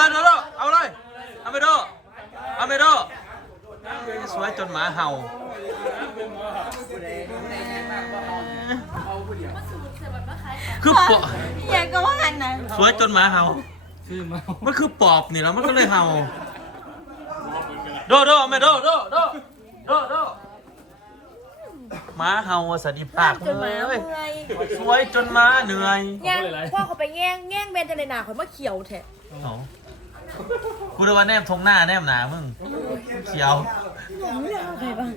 เลยโดโดเอาเลยเอาไปโดเอาไปโดสวยจนหมาเห่าคือปอบอย่างก็ว่างันนะสวยจนหมาเห่าชื่อเมามันคือปอบนี่แล้วมันก็เลยเห่าโดโดเอาไม่โดโดโดโดโดหมาเห่าอะสันติภาพจนหมาเอ้ยเมื่อยสวยจนหมาเหนื่อยแง่งพ่อเขาไปแง่งแง่งเบนจะในหนาเขามาเขียวแท้ เอากูเลยว่าแนมทงหน้าแนมหนามึงเขียวไม่ได้เอาใครบ้าง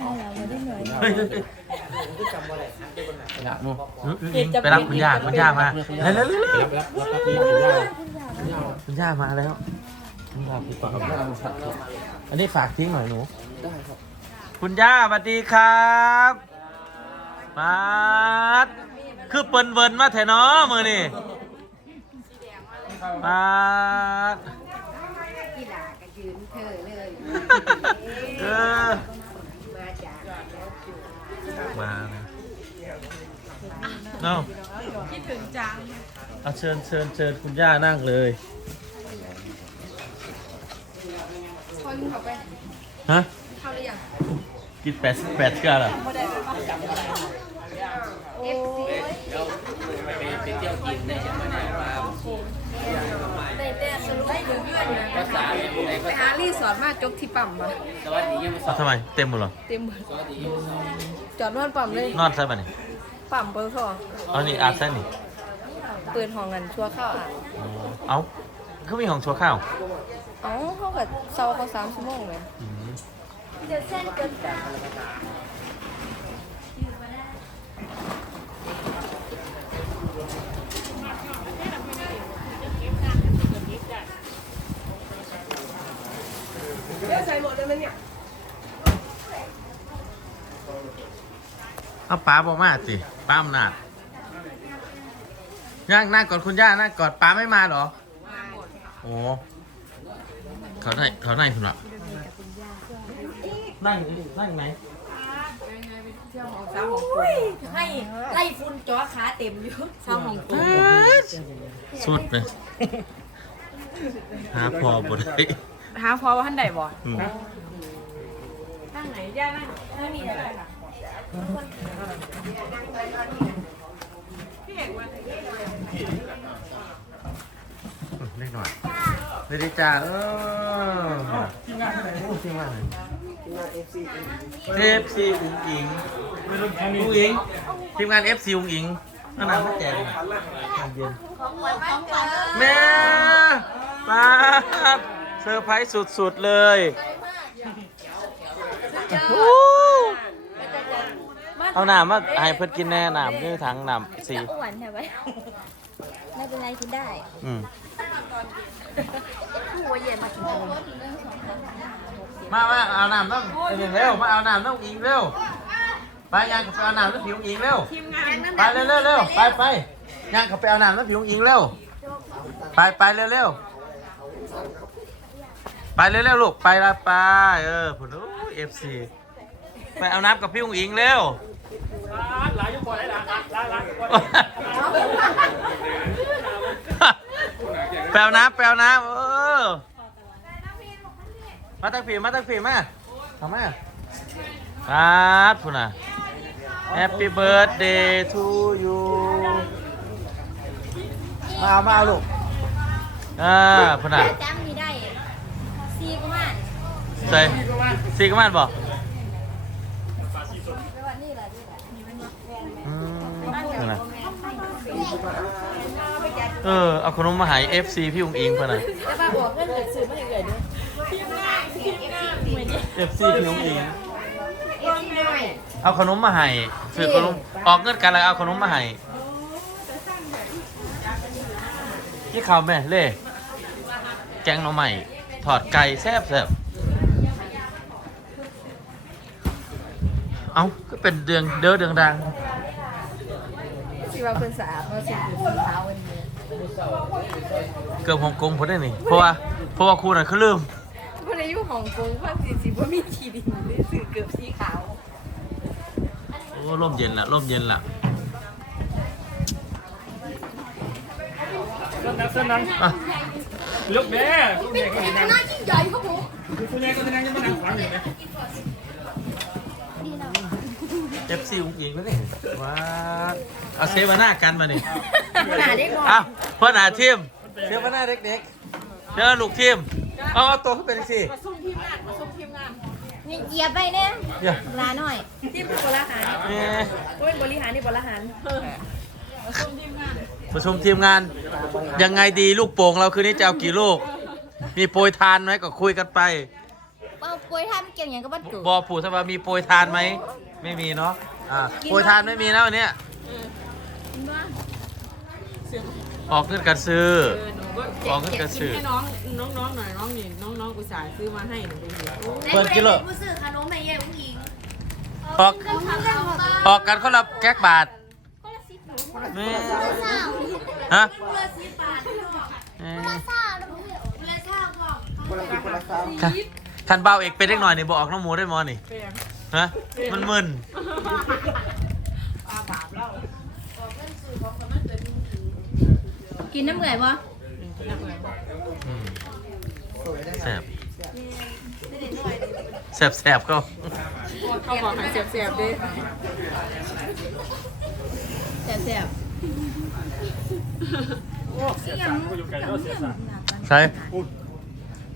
เอาเรามาได้หน่อยเฮ้ยเฮ้ยเฮ้ยอยากมั้งไปรับคุณย่าคุณย่ามาเร็วเร็วเร็วเร็วรับรับรับรับพี่คุณย่าคุณย่ามาแล้วคุณย่าพี่ฝากอันนี้ฝากทิ้งหน่อยหนูได้ครับคุณย่าสวัสดีครับมาดคือเปิ้นเวินมาแถเนาะมือนี่ มาดกีฬาก็ยืนเธอเลยเออมาจากแล้วจุฬามาเลยเนาะคิดถึงจังเอาเชิญเชิญเชิญคุณย่านั่งเลยคนเขาไปฮะเข้าหรือยังกินแปดสิบแปดเชื่อเหรอเอฟซี ไปเที่ยวกินในจังหวัดไหนมา ได้แต่สรุปให้เพื่ อนนะภาษาในไปหารีสอร์ทมาจกที่ปั๊มมาสวัสดียังไม่สอเอาบทำไมเต็มหมดเหรอเต็มหมดสวัสดียังไม่สอบจอดนอนปั๊มเลยนอนใช่ปะเนี่ยปั๊มเบอร์สองเอานี่อาบใช่นี่เปิดห้องกันชั่วข้าวอะอ๋อเอาเขามีของชัวข้าวเอ้าเขากับเซาเขาสามชั่วโมงเลยอืม เดี๋ยวเส้นเกินแต่เอาป้าบอกมาสิป้าอำนาจย่างนั่งกอดคุณย่านั่งกอดป้าไม่มาเหรอโอ้เขาได้เขาได้คุณละนั่งนั่งไหนให้ไล่ฝุ่นจ้อขาเต็มอยู่เศร้าของกูสุดเลยหาพอบดได้หาพอว่าท่านใดบ่อืมข้างไหนย่านั่งไม่มีอะไรค่ะ เล็กหน่อยเล็กจ้าเออทีมงานไหนทีมงานไหนเอฟซีอุ้งอิงอุ้งอิงทีมงานเอฟซีอุ้งอิงนั่นน่ะไม่แจกเลยทานเย็นแม่ป้าเซอร์ไพรส์สุดๆเลยโอ้ เอาน้ำมาให้เพื่อนกินแน่น้ำนี่ถังน้ำสีจะอ้วนใช่ไหมไม่เป็นไรกินได้อืมหัวเย็นมากินเลยมามาเอาน้ำต้องเร็วมาเอาน้ำต้องอิงเร็วไปยังไปเอาน้ำต้องผิวอิงเร็วไปเร็วเร็วเร็วไปไปยังเขาไปเอาน้ำต้องผิวอิงเร็วไปไปเร็วเร็วไปเร็วเร็วลูกไปละไปเออผุนเอฟซีไปเอาน้ำกับพี่อุ้งอิงเร็ว แปลวน้ำแปลวน้ำเออมาตั้งผีมาตั้งผีมาทำมาปาดพุ่นน่ะ Happy birthday to you มาเอามาเอาลูกอ่าพุ่นน่ะจำมีได้ซีก็มาใส่สี่กระมันบอก อืมพุ่นน่ะเออ เอาขนมมาใหาย FC พี่อุ้งอิงเพื่อนน่ะแต่ป้าบอกเพื่อนเกิดซื้อมาเกิดด้วย FC พี่อุ้งอิง เอาขนมมาให้ซื้อขนมออกเงินกันแล้วเอาขนมมาให้ที่เขาวแม่เล่แกงหน่อใหม่ถอดไก่แซ่บแซ่บ เอาก็เป็นเดืองเด้อเดืองดังสิว่าเพิ่นสะอาดเพราะสิคือสีขาววันนี้เกือบฮ่องกงพอได้นี่เพราะว่าเพราะว่าครูน่ะเขาลืมบ่ได้อยู่ฮ่องกงเพราะสิสิบ่มีที่ดินได้ซื้อเกือบสีขาวโอ้ร่มเย็นละร่มเย็นละเส้นนั้นเส้นนั้นอะลุกแม่ลุกแม่ก็เห็นนั่งน่ายิ่งใหญ่ครับผมลุกแม่ก็จะนั่งจะมานั่งขวางอยู่ไหม เอฟซีอุ้งอิงแล้วนี่ว้าเอาเซฟมาหน้ากันมานี่ขนาดเด็กน้อยอ้าวพ่อหน้าทีมเซฟมาหน้าเด็กๆเจอลูกทีมเอาเอาตัวขึ้นเป็นสินี่เหยียบไปเนี่ยเดี๋ยวลาหน่อยที่บริหารเอ๊ะโอ้ยบริหารนี่บริหารประชุมทีมงาน ยังไงดีลูกโป่งเราคืนนี้จะเอากี่ลูก มีโปรยทานไหมก็คุยกันไปเอาป่วยท่ามันเกี่ยวอย่างกับบ้านเกิดบอปู่สบามีโปรยทานไหม ไม่มีเนาะอ่าโปรยทานไม่มีนะวันเนี้ยออกเงินกันซื้อออกเงินกันซื้อให้น้องน้องๆหน่อยน้องนี่น้องๆอุตส่าห์ซื้อมาให้หนูดูดิโอ้เปิดกิโล ผู้สื่อขนมแม่เย่ผู้หญิงออกออกกันคนละแก๊กบาทแม่ฮะเพื่อสิบบาทเอ้ยเพื่อเช่าบอกคันคันเบาเอกเป็นเล็กหน่อยนี่บอกน้องหมูได้มอนี่ ฮะ มันมึนกินน้ำเหนื่อยปะอืมแสบแสบแสบก็เขาบอกให้เสียบๆดิแสบแสบก็อยู่ไกลก็เสียสละใช่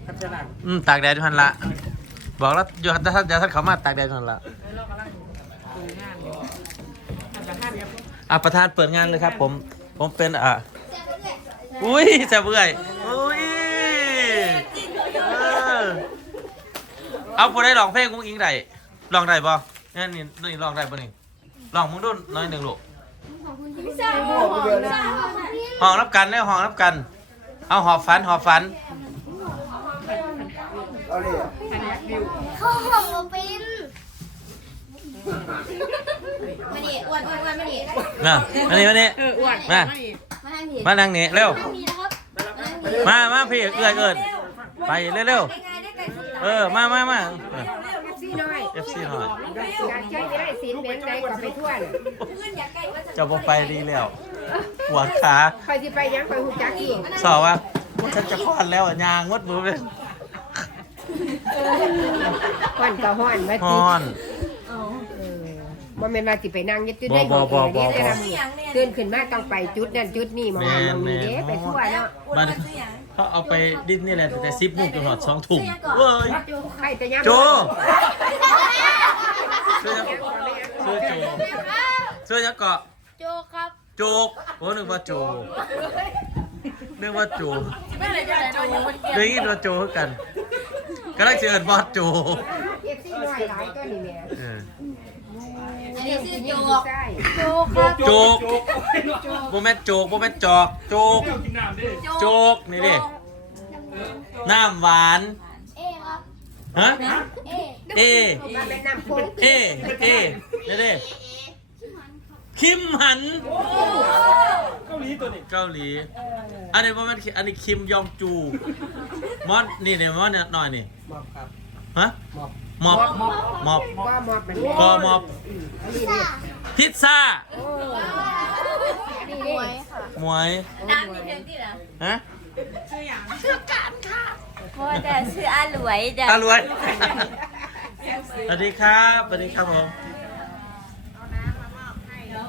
ครับจะนั่งอืมตากแดดอยู่หันละ บอกแล้วอยู่หันท่านอย่าท่านเขามาตากแดดอยู่หันละดูงานอยู่ทำกระทะเนี่ยอะประธานเปิดงานเลยครับ ผมผมเป็นอะอุ้ยแซ่บเบื่อยอุ้ยเออเอาผู้ได้ลองเพลงกุ้งอิงได้ลองได้ป่ะนี่นี่นี่ลองได้ป่ะนี่ลองมึงดูน้อยหนึ่งลูกห้องรับกันแล้วห้องรับกัน เอาหอบฝันหอบฝันข้าเลย วหอมปิ้นมาดิอ้วนอ้วนอ้วนมาดิมาอันนี้อันนี้เอออ้วนมาไม่อีกมาทางนี้มานั่งนี่เร็วมีนะครับมามาพี่เอื้อยเอิญไปเร็วๆเออ มามามาซี่น้อยเอฟซีหน่อยการใช้ไม่ได้สินเป็นใจกว่าไปทั่วน่ะเจะบอไปดีแล้วหัวขาคอยสิไปยังคอยหูจักอีกสอบว่าฉันจะคลอดแล้วอะยางวัดมือเลย ห้อนก็ห้อนมาฮติอนบ่แม่นว่าสิไปนั่งยึดจุดบ่ได้บ่บ่บ่เด้บ่นะมึงตื่นขึ้นมาต้องไปจุดนั่นจุดนี่มองนั่นมองนี่เด้ไปทั่วเนาะมันเขาเอาไปดิ้นนี่แหละแต่ซิปมุกจนหอดสองถุงเว้ยใครจะยังโจเสื้อเสื้อโจเสื้อยักษ์เกาะโจครับโจกโอ้นึกว่าโจนึกว่าโจไม่เลยจะไหนโดนยังมันเดี๋ยวนี้ว่าโจคือกัน กำลังจะเอินบอสโจเอฟซีน้อยหลายก็นี่แม่เอออันนี้ชื่อโจใช่โจครับโจกโบแมนโจกโบแมนจอกโจกกินน้ำดิโจกนี่ดิน้ำหวานเอครับฮะเอเอมาเป็นน้ำโค้งเอเอนี่ดิ คิมหัน เกาหลีตัวนี้เกาหลี อันนี้ว่ามันอันนี้คิมยองจู มอนนี่เนี่ยมอนเนี่ยหน่อยนี่ฮะมอบมอบว่ามอบมันพอมอบอันนี้นี่พิซซ่าอันนี้นี่หมวยดังนี่เพียงที่ไหนฮะเพราะจะชื่ออารวยจ้ะตารวยสวัสดีครับสวัสดีครับผม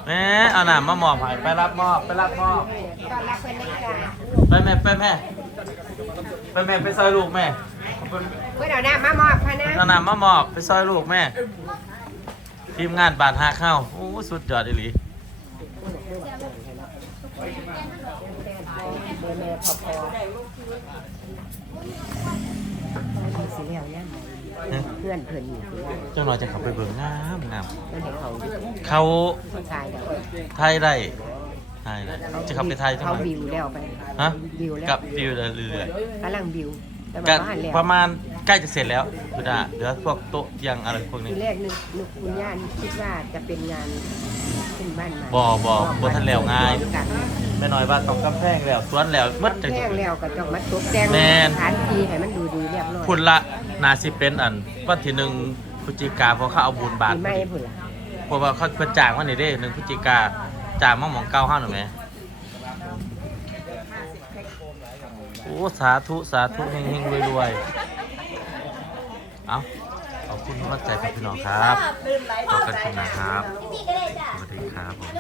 แม่เอาหนามมามอบให้ไปรับมอบไปรับมอบตอนรับเพิ่นได้จ้าไปแม่ไปแม่ไปแม่ไปซอยลูกแม่เพิ่นเอาน้ำมามอบพะนะเอาหนามมามอบไปซอยลูกแม่ทีมงานบาดหาเข้าโอ้สุดยอดอีหลีเบอร์แม่พอพอสิแล้วเนี่ย นะเพื่อนเพิ่นนี่สิว่าเจ้าหน่อยจะขับไปเบิ่งงามงามเพิ่นให้เขาเขาชายแล้วไทยได้ไทยได้จะขับไปไทยจังเขาไหมบิวแล้วไปฮะบิวแล้วกับวิวเรื่อยกำลังบิวแต่ๆว่าก็บ้านแล้วประมาณใกล้จะเสร็จแล้วคุณอาเหลือพวกโต๊ะเตียงอะไรพวกนี้ทีแรกนึกนึกคุณย่านี่คิดว่าจะเป็นงานขึ้นบ้านใหม่บ่บ่บ่ทันแล้วง่าย กันแม่น้อยว่าต้องกำแพงแล้วสวนแล้วหมืดจังแห้งแล้วก็ต้องมาตกแต่งแม่น สถานที่ให้มันดูดีเรียบร้อย พุ่นละ นาสิเป็นอันวันที่หนึ่งพฤศจิกาเพราะเขาเอาบุญบาทปีใหม่พุ่นล่ะเพราะว่าเขาเพิ่นจ้างวันนี้เด้หนึ่งพฤศจิกาจ้างมาหมองเก้าห้าหน่อยไหมโอ้สาธุสาธุเฮงๆรวยๆเอาขอบคุณที่เข้าใจครับพี่น้องครับตื่นไหลขอบคุณนะครับนี่ก็ได้จ้ะสวัสดีครับผม